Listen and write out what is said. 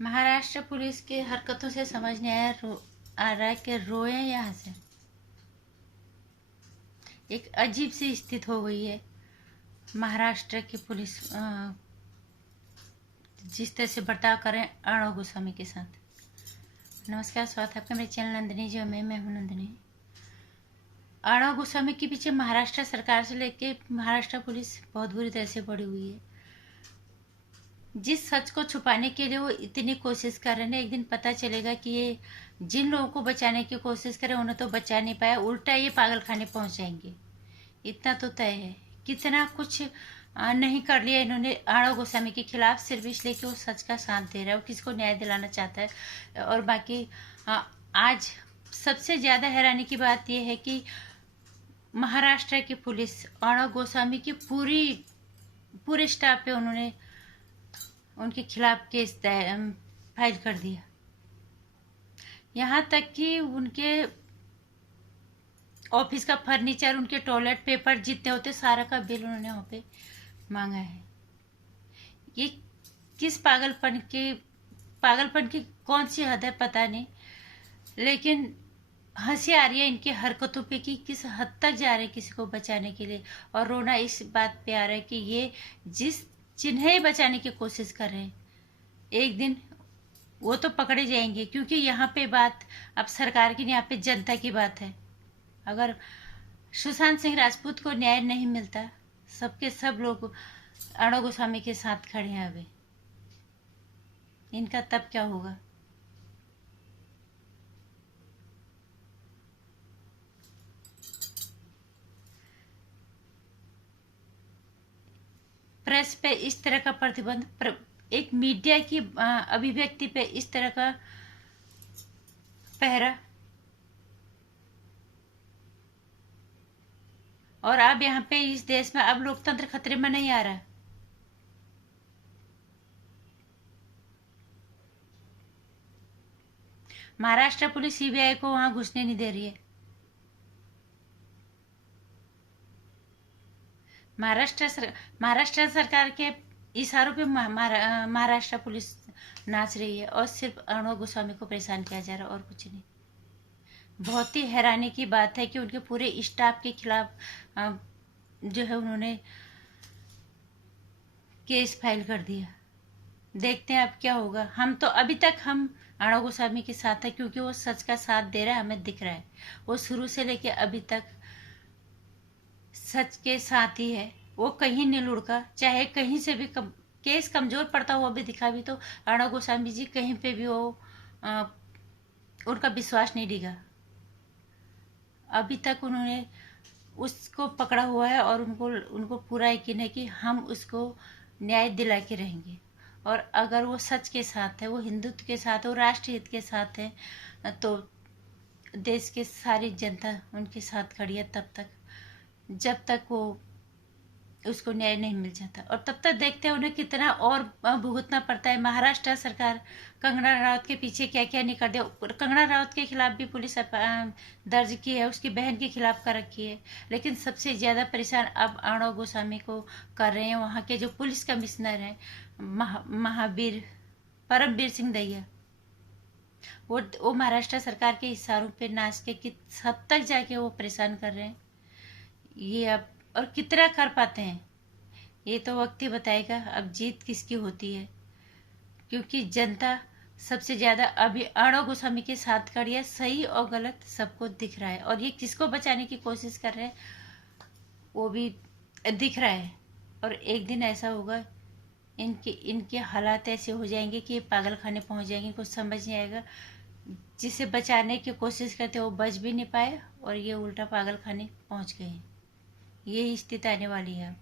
Maharashtra police की हरकतों से समझ नहीं आ रहा है कि रोएं या हंसें। एक अजीब सी स्थिति हो गई है महाराष्ट्र की पुलिस जिस तरह से बर्ताव करें अर्णव गोस्वामी के साथ। नमस्कार, स्वागत है आपका मेरे चैनल नंदिनी जो मैं हूं नंदिनी। अर्णव गोस्वामी के पीछे महाराष्ट्र सरकार से लेके महाराष्ट्र पुलिस बहुत बुरी तरह से पड़ी हुई है। जिस सच को छुपाने के लिए वो इतनी कोशिश कर रहे हैं, एक दिन पता चलेगा कि ये जिन लोगों को बचाने की कोशिश करे उन्हें तो बचा नहीं पाया, उल्टा ये पागल खाने पहुंच जाएंगे। इतना तो तय है। कितना कुछ नहीं कर लिया इन्होंने अर्णव गोस्वामी के खिलाफ, सिर्फ इसलिए कि वो सच का साथ दे रहा है, वो किसी को न्याय दिलाना चाहता है। और बाकी आज सबसे ज़्यादा हैरानी की बात यह है कि महाराष्ट्र की पुलिस अर्णव गोस्वामी की पूरे स्टाफ पे उन्होंने उनके खिलाफ केस फाइल कर दिया। यहाँ तक कि उनके ऑफिस का फर्नीचर, उनके टॉयलेट पेपर जितने होते सारा का बिल उन्होंने वहाँ पे मांगा है। ये किस पागलपन की कौन सी हद है पता नहीं, लेकिन हंसी आ रही है इनकी हरकतों पे कि किस हद तक जा रहे हैं किसी को बचाने के लिए। और रोना इस बात पे आ रहा है कि ये जिन्हें बचाने की कोशिश कर रहे हैं एक दिन वो तो पकड़े जाएंगे, क्योंकि यहाँ पे बात अब सरकार की नहीं, यहाँ पे जनता की बात है। अगर सुशांत सिंह राजपूत को न्याय नहीं मिलता, सबके सब लोग अर्णव गोस्वामी के साथ खड़े हैं अभी, इनका तब क्या होगा। प्रेस पे इस तरह का प्रतिबंध, एक मीडिया की अभिव्यक्ति पे इस तरह का पहरा, और अब यहाँ पे इस देश में अब लोकतंत्र खतरे में नहीं आ रहा। महाराष्ट्र पुलिस सीबीआई को वहां घुसने नहीं दे रही है। महाराष्ट्र सरकार के इशारों पे महाराष्ट्र पुलिस नाच रही है और सिर्फ अर्णव गोस्वामी को परेशान किया जा रहा है और कुछ नहीं। बहुत ही हैरानी की बात है कि उनके पूरे स्टाफ के खिलाफ जो है उन्होंने केस फाइल कर दिया। देखते हैं अब क्या होगा। हम तो अभी तक हम अर्णव गोस्वामी के साथ है, क्योंकि वो सच का साथ दे रहा है, हमें दिख रहा है। वो शुरू से लेके अभी तक सच के साथ ही है, वो कहीं नहीं लुढ़का। चाहे कहीं से भी केस कमजोर पड़ता हुआ भी दिखा भी तो अर्णव गोस्वामी जी कहीं पे भी वो उनका विश्वास नहीं डिगा। अभी तक उन्होंने उसको पकड़ा हुआ है और उनको पूरा यकीन है कि हम उसको न्याय दिला के रहेंगे। और अगर वो सच के साथ है, वो हिंदुत्व के साथ है, वो राष्ट्र हित के साथ है, तो देश के सारी जनता उनके साथ खड़ी है तब तक, जब तक वो उसको न्याय नहीं मिल जाता। और तब तक देखते हैं उन्हें कितना और भुगतना पड़ता है। महाराष्ट्र सरकार कंगना राउत के पीछे क्या क्या नहीं कर दिया। कंगना राउत के खिलाफ भी पुलिस दर्ज की है, उसकी बहन के खिलाफ कर रखी है, लेकिन सबसे ज़्यादा परेशान अब अर्णव गोस्वामी को कर रहे हैं वहाँ के जो पुलिस कमिश्नर हैं महावीर परमवीर सिंह दहिया। वो महाराष्ट्र सरकार के इशारों पे नाच के किस हद तक जाके वो परेशान कर रहे हैं, ये अब और कितना कर पाते हैं ये तो वक्त ही बताएगा अब जीत किसकी होती है। क्योंकि जनता सबसे ज्यादा अभी अर्णव गोस्वामी के साथ खड़ी है, सही और गलत सबको दिख रहा है, और ये किसको बचाने की कोशिश कर रहे हैं वो भी दिख रहा है। और एक दिन ऐसा होगा इनके हालात ऐसे हो जाएंगे कि ये पागल खाने पहुंच जाएंगे, कुछ समझ नहीं आएगा। जिसे बचाने की कोशिश करते वो बच भी नहीं पाए और ये उल्टा पागल खाने पहुंच गए। यही स्थिति आने वाली है।